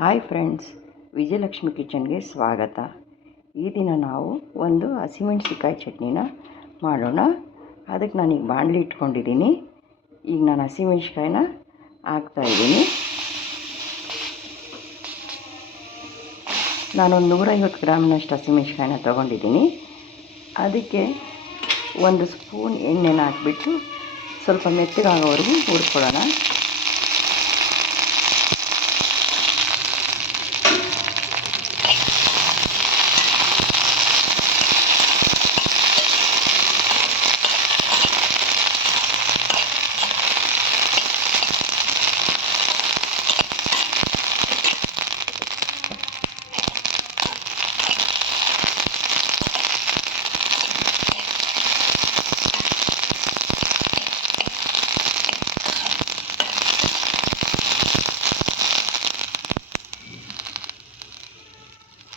Hi friends, Vijayalakshmi ಕಿಚನ್ಗೆ ಸ್ವಾಗತ. ಈ ದಿನ ನಾವು ಒಂದು ಹಸಿಮೆಣಸಿಕಾಯಿ ಚಟ್ನಿನ ಮಾಡೋಣ. ಅದಕ್ಕೆ ನಾನೀಗ ಬಾಣಲಿ ಇಟ್ಕೊಂಡಿದ್ದೀನಿ. ಈಗ ನಾನು ಹಸಿಮೆಣಸಿಕಾಯಿನ ಹಾಕ್ತಾಯಿದ್ದೀನಿ. ನಾನೊಂದು 150 ಗ್ರಾಮ್ನಷ್ಟು ಹಸಿಮೆಣಸಿಕಾಯಿನ ತೊಗೊಂಡಿದ್ದೀನಿ. ಅದಕ್ಕೆ 1 ಸ್ಪೂನ್ ಎಣ್ಣೆನ ಹಾಕ್ಬಿಟ್ಟು ಸ್ವಲ್ಪ ಮೆತ್ತಗಾಗೋವರೆಗೂ ಹುರ್ಕೊಳ್ಳೋಣ.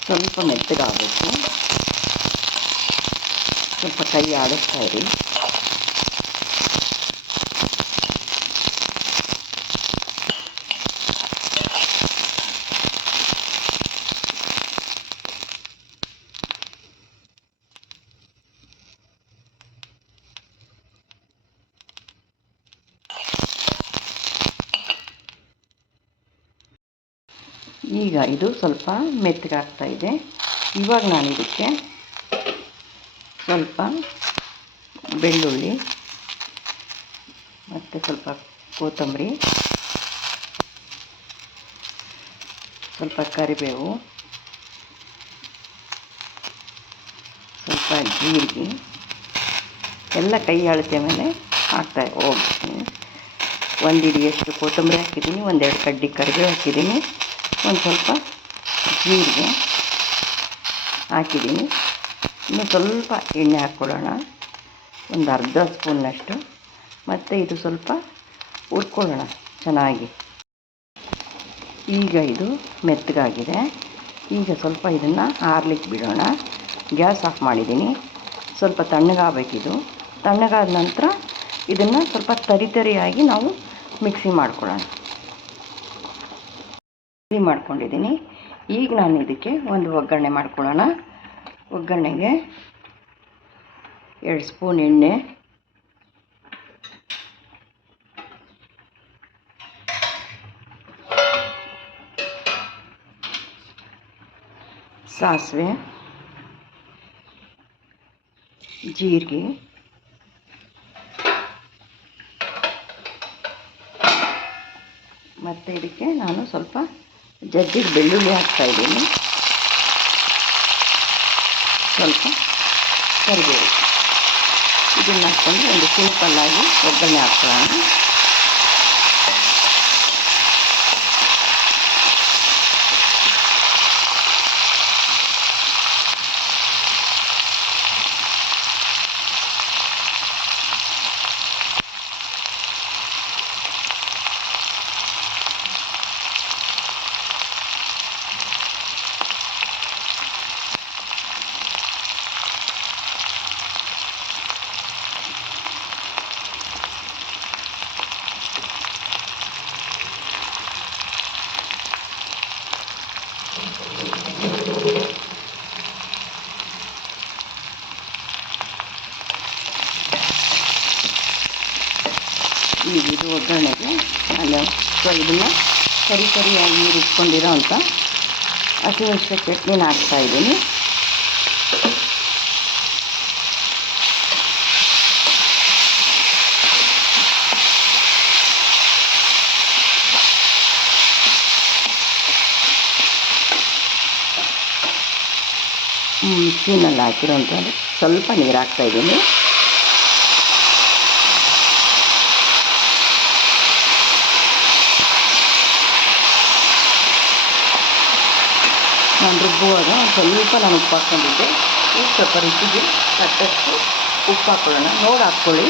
ಸ್ವಲ್ಪ ಮೆತ್ತಗಾಗಬೇಕು. ಸ್ವಲ್ಪ ಕೈ ಆಡಿಸ್ತಾ ಇರಿ. ಈಗ ಇದು ಸ್ವಲ್ಪ ಮೆತ್ತಗಾಗ್ತಾ ಇದೆ. ಇವಾಗ ನಾನು ಇದಕ್ಕೆ ಸ್ವಲ್ಪ ಬೆಳ್ಳುಳ್ಳಿ ಮತ್ತು ಸ್ವಲ್ಪ ಕೊತ್ತಂಬರಿ, ಸ್ವಲ್ಪ ಕರಿಬೇವು, ಸ್ವಲ್ಪ ಜೀರಿಗೆ ಎಲ್ಲ ಕೈ ಅಳತೆ ಮೇಲೆ ಹಾಕ್ತಾ ಹೋಗ್ತೀನಿ. 1 ಹಿಡಿಯಷ್ಟು ಕೊತ್ತಂಬರಿ ಹಾಕಿದ್ದೀನಿ, 1-2 ಕಡ್ಡಿ ಕರಿಬೇವು ಹಾಕಿದ್ದೀನಿ, ಒಂದು ಸ್ವಲ್ಪ ಜೀರಿಗೆ ಹಾಕಿದ್ದೀನಿ. ಇನ್ನು ಸ್ವಲ್ಪ ಎಣ್ಣೆ ಹಾಕ್ಕೊಳ್ಳೋಣ, ಒಂದು ಅರ್ಧ ಸ್ಪೂನ್ನಷ್ಟು. ಮತ್ತು ಇದು ಸ್ವಲ್ಪ ಹುರ್ಕೊಳ್ಳೋಣ ಚೆನ್ನಾಗಿ. ಈಗ ಇದು ಮೆತ್ತಗಾಗಿದೆ. ಈಗ ಸ್ವಲ್ಪ ಇದನ್ನು ಆರ್ಲಿಕ್ಕೆ ಬಿಡೋಣ. ಗ್ಯಾಸ್ ಆಫ್ ಮಾಡಿದ್ದೀನಿ. ಸ್ವಲ್ಪ ತಣ್ಣಗಾಗಬೇಕಿದು. ತಣ್ಣಗಾದ ನಂತರ ಇದನ್ನು ಸ್ವಲ್ಪ ತರಿಯಾಗಿ ನಾವು ಮಿಕ್ಸಿ ಮಾಡ್ಕೊಳ್ಳೋಣ. ಮಾಡ್ಕೊಂಡಿದ್ದೀನಿ. ಈಗ ನಾನು ಇದಕ್ಕೆ ಒಂದು ಒಗ್ಗರಣೆ ಮಾಡ್ಕೊಳ್ಳೋಣ. ಒಗ್ಗರಣೆಗೆ 2 ಸ್ಪೂನ್ ಎಣ್ಣೆ, ಸಾಸಿವೆ, ಜೀರಿಗೆ, ಮತ್ತು ಇದಕ್ಕೆ ನಾನು ಸ್ವಲ್ಪ ಜಜ್ಜಿದ ಬೆಳ್ಳುಳ್ಳಿ ಹಾಕ್ತಾಯಿದ್ದೀನಿ, ಸ್ವಲ್ಪ ಕರಿಬೇವು. ಇದನ್ನು ಹಾಕ್ಕೊಂಡು ಒಂದು ಸಿಂಪಲ್ಲಾಗಿ ಒಗ್ಗರಣೆ ಹಾಕ್ಕೊಳ್ಳೋಣ. ಈಗ ಇದು ಒಗ್ಗರಣೆಗೆ ನಾನು ಇದನ್ನು ಸರಿಯಾಗಿ ರುಬ್ಕೊಂಡಿರೋ ಅಂಥ ಹಸಿಮೆಣಸಿನ ಚಟ್ನಿನ ಹಾಕ್ತಾಯಿದ್ದೀನಿ. ಮಿಕ್ಸಿನಲ್ಲಿ ಹಾಕಿರೋಂಥದ್ದು ಸ್ವಲ್ಪ ನೀರು ಹಾಕ್ತಾಯಿದ್ದೀನಿ. ನಾನು ರುಬ್ಬುವಾಗ ಸ್ವಲ್ಪ ನಾನು ಉಪ್ಪು ಹಾಕ್ಕೊಂಡಿದ್ದೆ. ಈಗ ಸ್ವಲ್ಪ ರುಚಿಗೆ ತಕ್ಕಷ್ಟು ಉಪ್ಪು ಹಾಕ್ಕೊಳ್ಳೋಣ. ನೋಡಿ ಹಾಕ್ಕೊಳ್ಳಿ.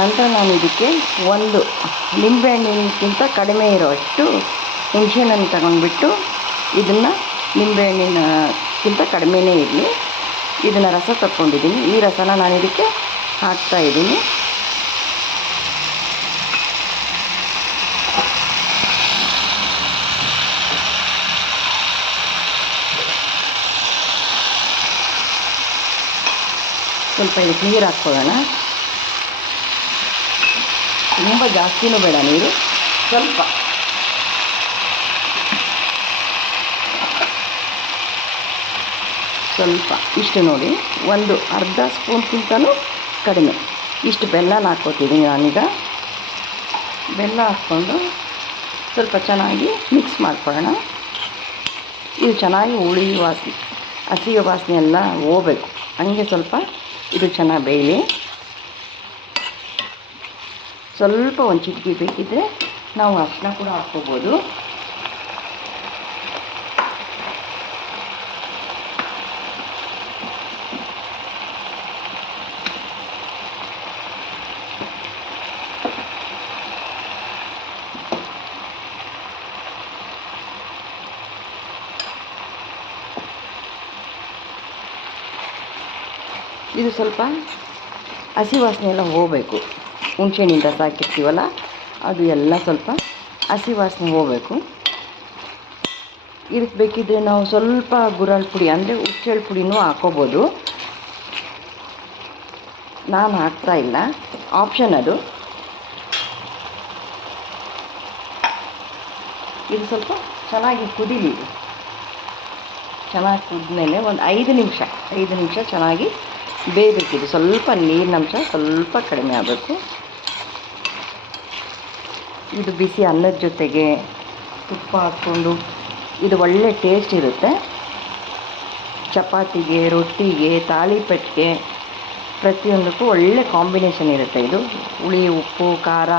ನಂತರ ನಾನು ಇದಕ್ಕೆ 1 ನಿಂಬೆಹಣ್ಣಿನಕ್ಕಿಂತ ಕಡಿಮೆ ಇರೋಷ್ಟು ಹುಣಸೆಹಣ್ಣನ್ನು ತಗೊಂಡ್ಬಿಟ್ಟು ಇದನ್ನು ನಿಂಬೆಹಣ್ಣಿನಕ್ಕಿಂತ ಕಡಿಮೆನೇ ಇರಲಿ, ಇದನ್ನು ರಸ ತಗೊಂಡಿದ್ದೀನಿ. ಈ ರಸನ ನಾನು ಇದಕ್ಕೆ ಹಾಕ್ತಾಯಿದ್ದೀನಿ. ಸ್ವಲ್ಪ ಇದಕ್ಕೆ ನೀರು ಹಾಕ್ಕೊಳ್ಳೋಣ. ತುಂಬ ಜಾಸ್ತಿನೂ ಬೇಡ ನೀರು, ಸ್ವಲ್ಪ. ಸ್ವಲ್ಪ ಇಷ್ಟು ನೋಡಿ, ಒಂದು ಅರ್ಧ ಸ್ಪೂನ್ಗಿಂತಲೂ ಕಡಿಮೆ ಇಷ್ಟು ಬೆಲ್ಲನ ಹಾಕ್ಕೋತಿದ್ದೀನಿ ನಾನೀಗ. ಬೆಲ್ಲ ಹಾಕ್ಕೊಂಡು ಸ್ವಲ್ಪ ಚೆನ್ನಾಗಿ ಮಿಕ್ಸ್ ಮಾಡ್ಕೊಳ್ಳೋಣ. ಇದು ಚೆನ್ನಾಗಿ ಹುಳಿ ವಾಸನೆ, ಹಸಿ ವಾಸನೆ ಎಲ್ಲ ಹೋಗಬೇಕು. ಹಂಗೆ ಸ್ವಲ್ಪ ಇದು ಚೆನ್ನಾಗಿ ಬೇಯಲಿ. ಸ್ವಲ್ಪ ಒಂದು ಚಿಟಿಕೆ ಬೇಕಿದ್ದರೆ ನಾವು ಅರಿಶಿನ ಕೂಡ ಹಾಕ್ಕೋಬೋದು. ಇದು ಸ್ವಲ್ಪ ಹಸಿ ವಾಸನೆ ಎಲ್ಲ ಹೋಗಬೇಕು. ಹುಣಸೆಹಣ್ಣಿನ ರಸ ಹಾಕಿರ್ತೀವಲ್ಲ, ಅದು ಎಲ್ಲ ಸ್ವಲ್ಪ ಹಸಿ ವಾಸನೆ ಹೋಗಬೇಕು. ಇದಕ್ಕೆ ಬೇಕಿದ್ದರೆ ನಾವು ಸ್ವಲ್ಪ ಗುರಾಳ್ ಪುಡಿ ಅಂದರೆ ಹುಚ್ಚೆಳ್ಳು ಪುಡಿನೂ ಹಾಕ್ಕೋಬೋದು. ನಾನು ಹಾಕ್ತಾಯಿಲ್ಲ, ಆಪ್ಷನ್ ಅದು. ಇದು ಸ್ವಲ್ಪ ಚೆನ್ನಾಗಿ ಕುದೀಲಿ. ಚೆನ್ನಾಗಿ ಕುದ್ಮೇಲೆ ಒಂದು 5 ನಿಮಿಷ ಚೆನ್ನಾಗಿ ಬೇಯಬೇಕಿದು. ಸ್ವಲ್ಪ ನೀರಿನಂಶ ಸ್ವಲ್ಪ ಕಡಿಮೆ ಆಗಬೇಕು. ಇದು ಬಿಸಿ ಅನ್ನದ ಜೊತೆಗೆ ತುಪ್ಪ ಹಾಕ್ಕೊಂಡು ಇದು ಒಳ್ಳೆ ಟೇಸ್ಟ್ ಇರುತ್ತೆ. ಚಪಾತಿಗೆ, ರೊಟ್ಟಿಗೆ, ತಾಳಿಪಟ್ಟಿಗೆ, ಪ್ರತಿಯೊಂದಕ್ಕೂ ಒಳ್ಳೆ ಕಾಂಬಿನೇಷನ್ ಇರುತ್ತೆ ಇದು. ಹುಳಿ, ಉಪ್ಪು, ಖಾರ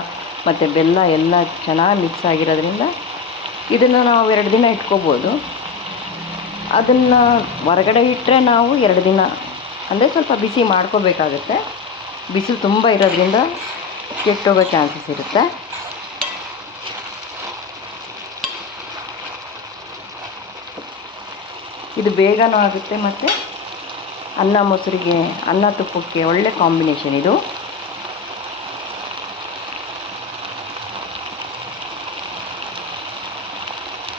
ಮತ್ತು ಬೆಲ್ಲ ಎಲ್ಲ ಚೆನ್ನಾಗಿ ಮಿಕ್ಸ್ ಆಗಿರೋದ್ರಿಂದ ಇದನ್ನು ನಾವು 2 ದಿನ ಇಟ್ಕೋಬೋದು. ಅದನ್ನು ಹೊರಗಡೆ ಇಟ್ಟರೆ ನಾವು 2 ದಿನ ಅಂದರೆ ಸ್ವಲ್ಪ ಬಿಸಿ ಮಾಡ್ಕೋಬೇಕಾಗುತ್ತೆ. ಬಿಸಿಲು ತುಂಬ ಇರೋದ್ರಿಂದ ಕೆಟ್ಟೋಗೋ ಚಾನ್ಸಸ್ ಇರುತ್ತೆ. ಇದು ಬೇಗನೂ ಆಗುತ್ತೆ ಮತ್ತು ಅನ್ನ ಮೊಸರಿಗೆ, ಅನ್ನ ತುಪ್ಪಕ್ಕೆ ಒಳ್ಳೆ ಕಾಂಬಿನೇಷನ್ ಇದು.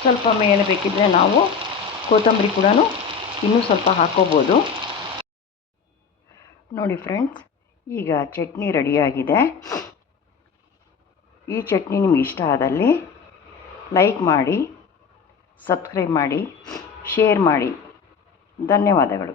ಸ್ವಲ್ಪ ಮೇಲೆ ಬೇಕಿದ್ದರೆ ನಾವು ಕೊತ್ತಂಬರಿ ಕೂಡ ಇನ್ನೂ ಸ್ವಲ್ಪ ಹಾಕ್ಕೋಬೋದು. ನೋಡಿ ಫ್ರೆಂಡ್ಸ್, ಈಗ ಚಟ್ನಿ ರೆಡಿಯಾಗಿದೆ. ಈ ಚಟ್ನಿ ನಿಮ್ಗೆ ಇಷ್ಟ ಆದಲ್ಲಿ ಲೈಕ್ ಮಾಡಿ, ಸಬ್ಸ್ಕ್ರೈಬ್ ಮಾಡಿ, ಶೇರ್ ಮಾಡಿ. ಧನ್ಯವಾದಗಳು.